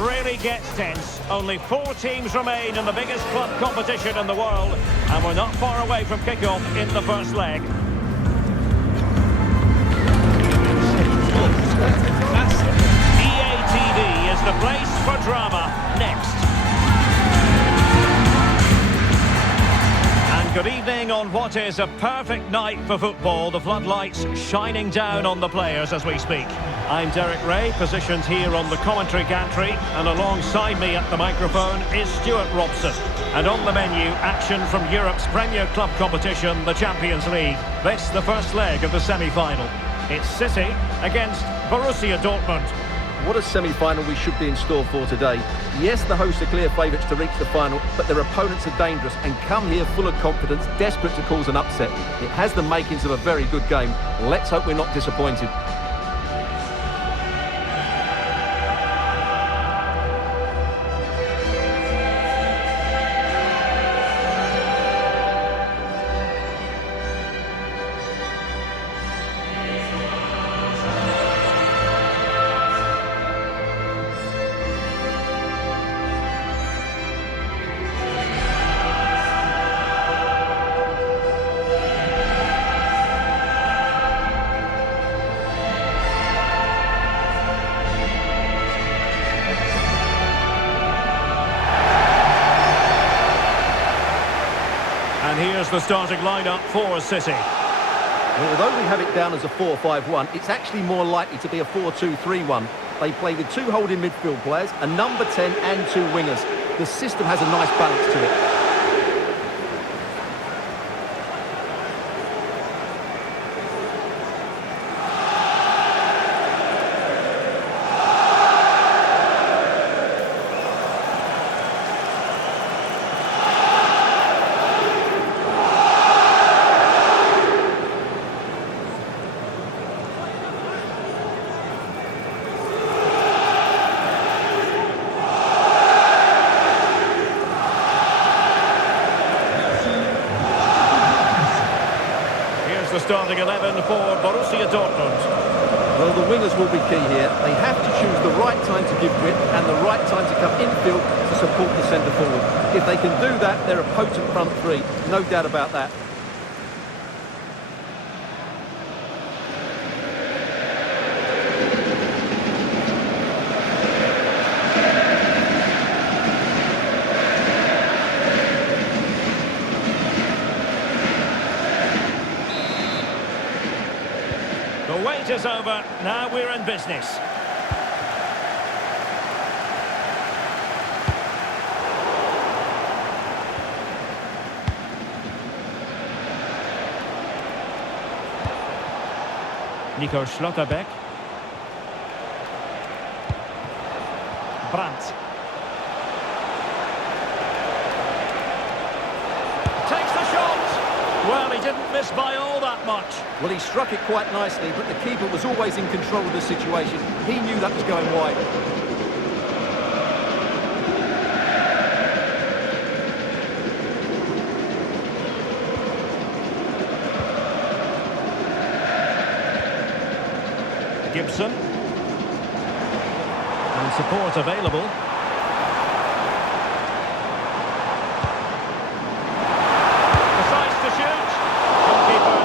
really gets tense. Only 4 teams remain in the biggest club competition in the world, and we're not far away from kick-off in the first leg. EA TV is the place for drama. Next. And good evening on what is a perfect night for football. The floodlights shining down on the players as we speak. I'm Derek Ray, positioned here on the commentary gantry, and alongside me at the microphone is Stuart Robson. And on the menu, action from Europe's premier club competition, the Champions League. This the first leg of the semi-final. It's City against Borussia Dortmund. What a semi-final we should be in store for today. Yes, the hosts are clear favourites to reach the final, but their opponents are dangerous and come here full of confidence, desperate to cause an upset. It has the makings of a very good game. Let's hope we're not disappointed. And here's the starting lineup for City. Well, although we have it down as a 4-5-1, it's actually more likely to be a 4-2-3-1. They play with 2 holding midfield players, a number 10 and 2 wingers. The system has a nice balance to it. The starting 11 for Borussia Dortmund. Well, the wingers will be key here. They have to choose the right time to give width and the right time to come infield to support the centre forward. If they can do that, they're a potent front three. No doubt about that. The wait is over, now we're in business. Nico Schlotterbeck. Brandt. Takes the shot! Well, he didn't miss by all that much. Well, he struck it quite nicely, but the keeper was always in control of the situation. He knew that was going wide. Gibson. And support available.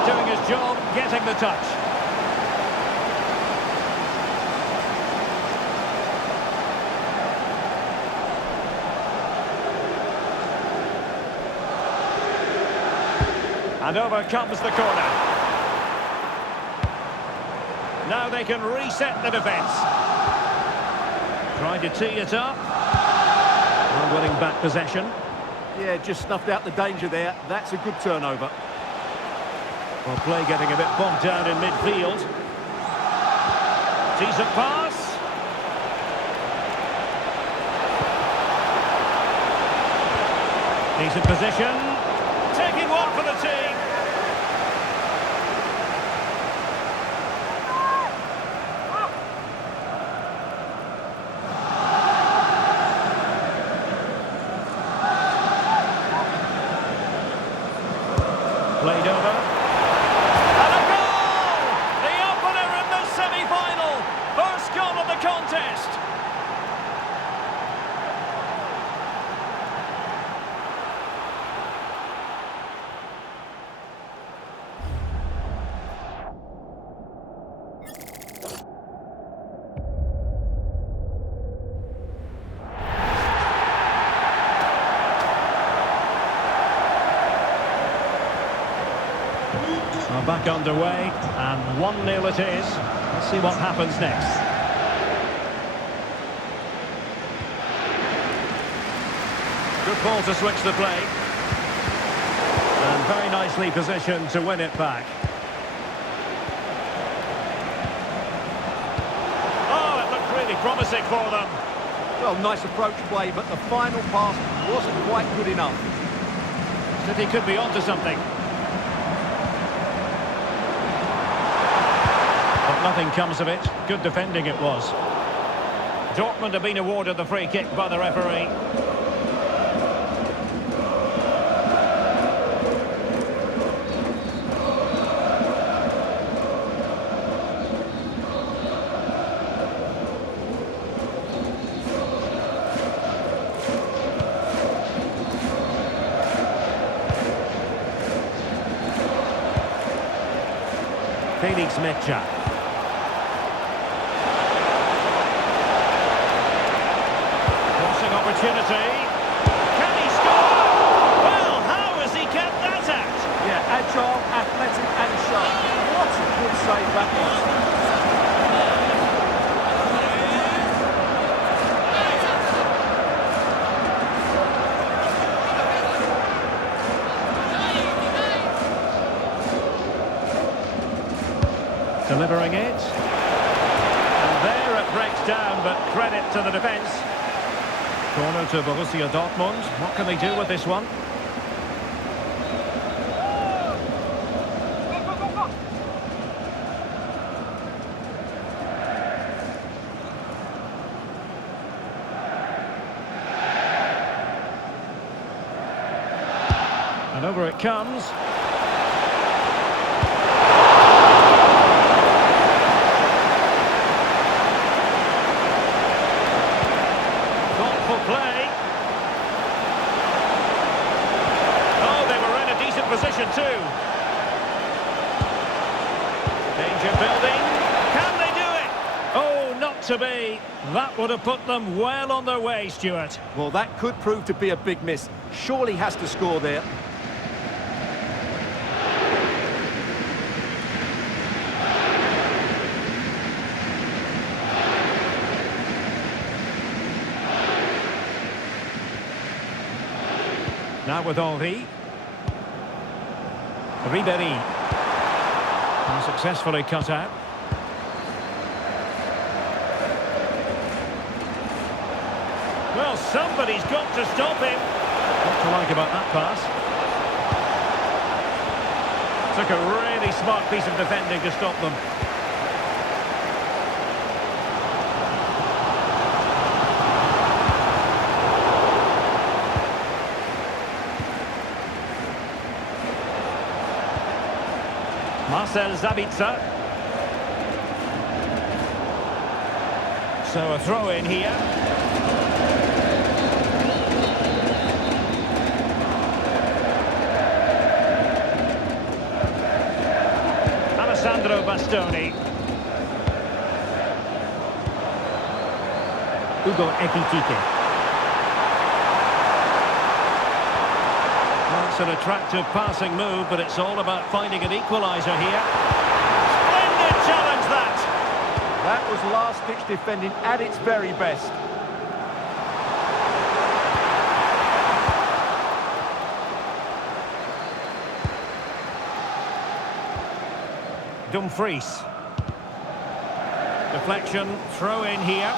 Doing his job, getting the touch. And over comes the corner. Now they can reset the defence. Trying to tee it up. And winning back possession. Yeah, just snuffed out the danger there. That's a good turnover. Well, play getting a bit bogged down in midfield. Decent pass. Decent position. Taking one for the team. Played over. And a goal! The opener in the semi-final. First goal of the contest. Well, back underway, and 1-0 it is. Let's see what happens next. Good ball to switch the play. And very nicely positioned to win it back. Oh, it looked really promising for them. Well, nice approach play, but the final pass wasn't quite good enough. City could be onto something. But nothing comes of it. Good defending it was. Dortmund have been awarded the free kick by the referee. Felix Mecha. Crossing opportunity. Can he score? Well, how has he kept that out? Yeah, agile, athletic and sharp. What a good save that was. Delivering it. And there it breaks down, but credit to the defence. Corner to Borussia Dortmund. What can they do with this one? And over it comes. Play. Oh, they were in a decent position too. Danger building. Can they do it? Oh, not to be. That would have put them well on their way, Stuart. Well, that could prove to be a big miss. Surely has to score there. Now with Henry. Ribéry. Unsuccessfully cut out. Well, somebody's got to stop him. What to like about that pass? Took a really smart piece of defending to stop them. Marcel Sabitzer. So a throw in here. Alessandro Bastoni. Ugo Ekitike. It's an attractive passing move, but it's all about finding an equaliser here. Splendid challenge, that! That was last-ditch defending at its very best. Dumfries. Deflection, throw in here.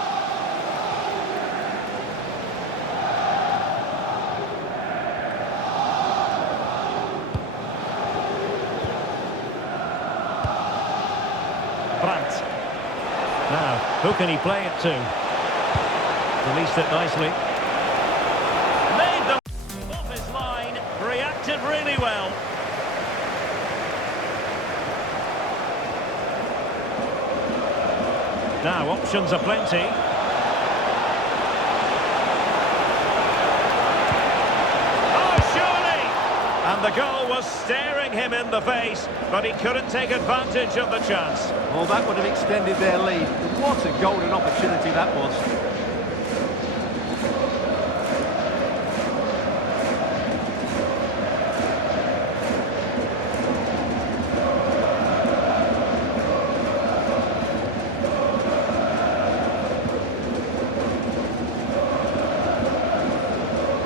Brandt. Now, who can he play it to? Released it nicely. Made them off his line, reacted really well. Now, options are plenty. Oh, surely! And the goal was staring him in the face, but he couldn't take advantage of the chance. Well, that would have extended their lead. What a golden opportunity that was.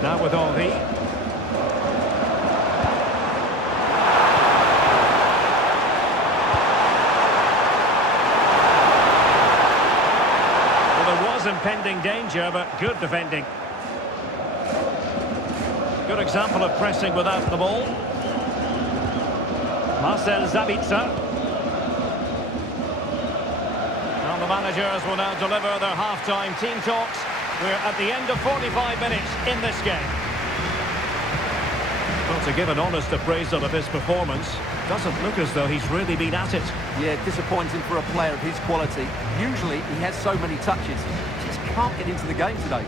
Now with Henry. Well, there was impending danger, but good defending. Good example of pressing without the ball. Marcel Sabitzer. And the managers will now deliver their half-time team talks. We're at the end of 45 minutes in this game. Well, to give an honest appraisal of his performance, doesn't look as though he's really been at it. Yeah, disappointing for a player of his quality. Usually he has so many touches. Just can't get into the game today.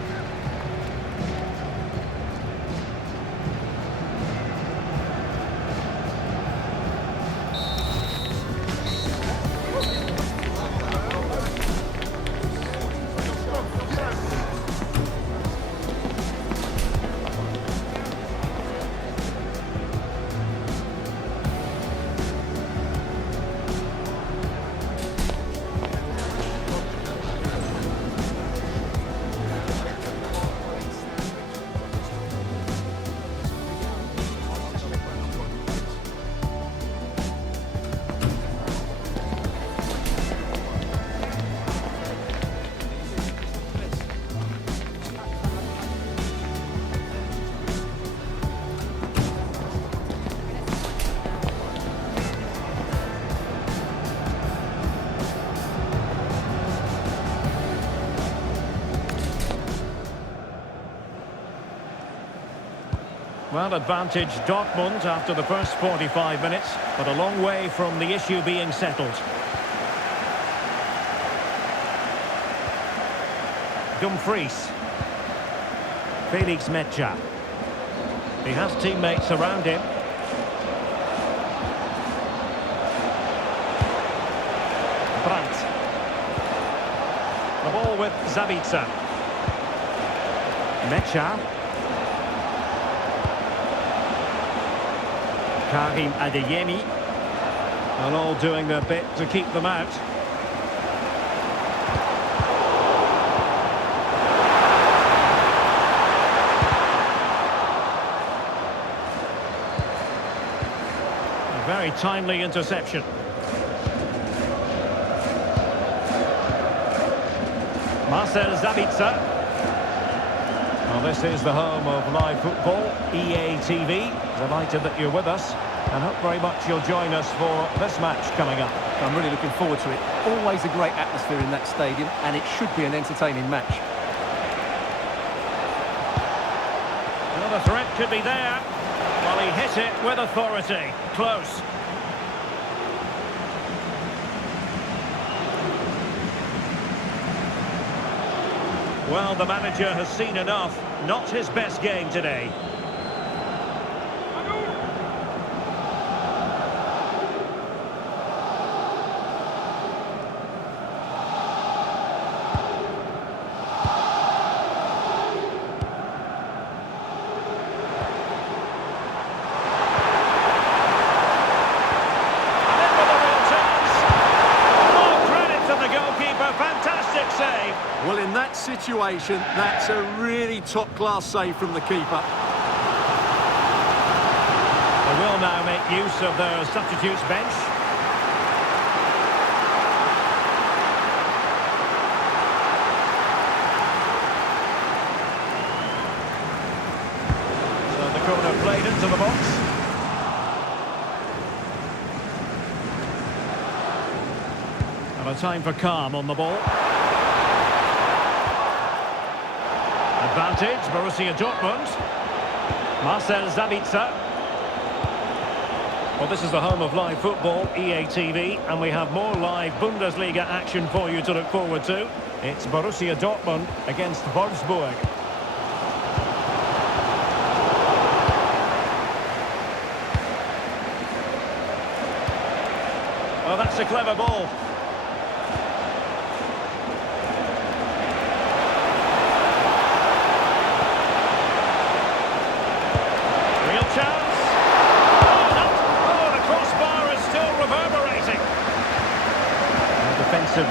Well, advantage Dortmund after the first 45 minutes, but a long way from the issue being settled. Dumfries. Felix Metscher. He has teammates around him. Brandt. The ball with Sabitzer. Metscher. Karim Adeyemi, and all doing their bit to keep them out. A very timely interception. Marcel Sabitzer. Well, this is the home of live football, EA TV. Delighted that you're with us, and hope very much you'll join us for this match coming up. I'm really looking forward to it. Always a great atmosphere in that stadium, and it should be an entertaining match. Well, the threat could be there. Well, he hit it with authority. Close. Well, the manager has seen enough. Not his best game today. Well, in that situation, that's a really top-class save from the keeper. They will now make use of their substitutes bench. So the corner played into the box. And a time for calm on the ball. Advantage, Borussia Dortmund. Marcel Sabitzer. Well, this is the home of live football, EA TV, and we have more live Bundesliga action for you to look forward to. It's Borussia Dortmund against Wolfsburg. Well, that's a clever ball.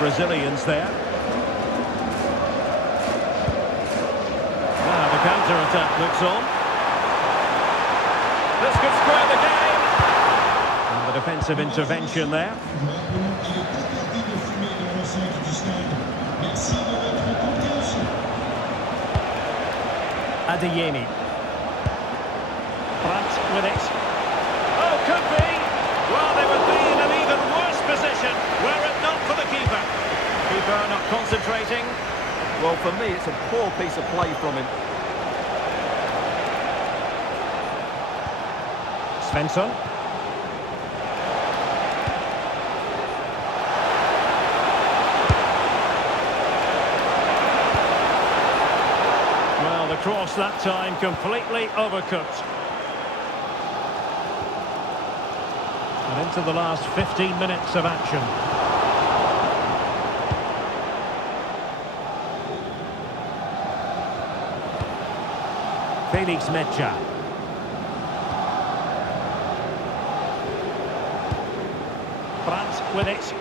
Resilience there. Now the counter-attack looks on. This could square the game. And the defensive intervention there. Adeyemi. Brandt with it. Oh, could be. Well, they would be in an even worse position were it not for the keeper. Keeper not concentrating. Well, for me, it's a poor piece of play from him. Svensson. Well, the cross that time completely overcooked. And into the last 15 minutes of action. Felix Mecha. Brandt with it.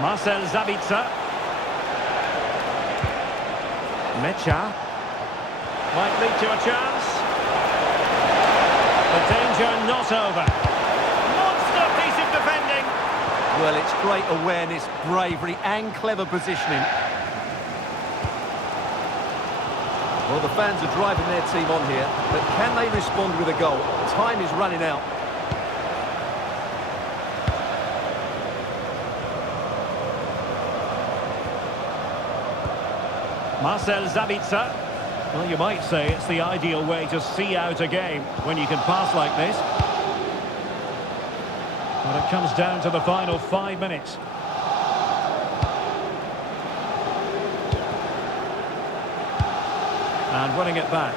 Marcel Sabitzer. Mecha. Might lead to a chance. The danger not over. Monster piece of defending. Well, it's great awareness, bravery and clever positioning. Well, the fans are driving their team on here, but can they respond with a goal? Time is running out. Marcel Sabitzer. Well, you might say it's the ideal way to see out a game when you can pass like this. But it comes down to the final 5 minutes. And winning it back.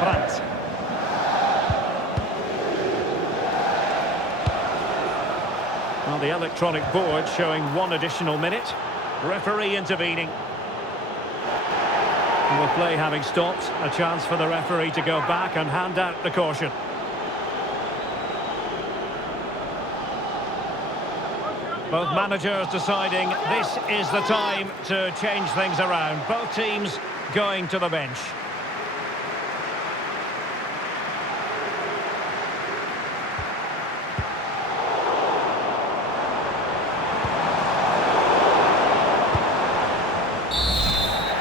Brandt. Well, the electronic board showing 1 additional minute. Referee intervening. And with play having stopped, a chance for the referee to go back and hand out the caution. Both managers deciding this is the time to change things around. Both teams going to the bench.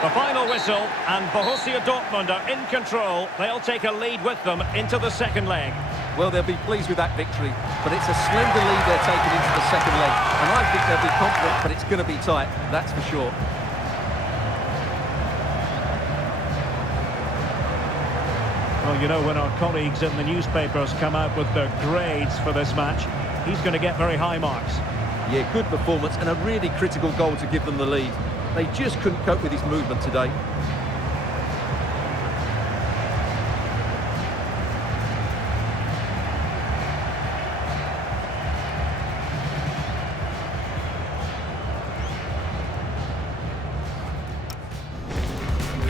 The final whistle, and Borussia Dortmund are in control. They'll take a lead with them into the second leg. Well, they'll be pleased with that victory, but it's a slender lead they're taking into the second leg. And I think they'll be confident, but it's going to be tight, that's for sure. Well, you know, when our colleagues in the newspapers come out with their grades for this match, he's going to get very high marks. Yeah, good performance and a really critical goal to give them the lead. They just couldn't cope with his movement today.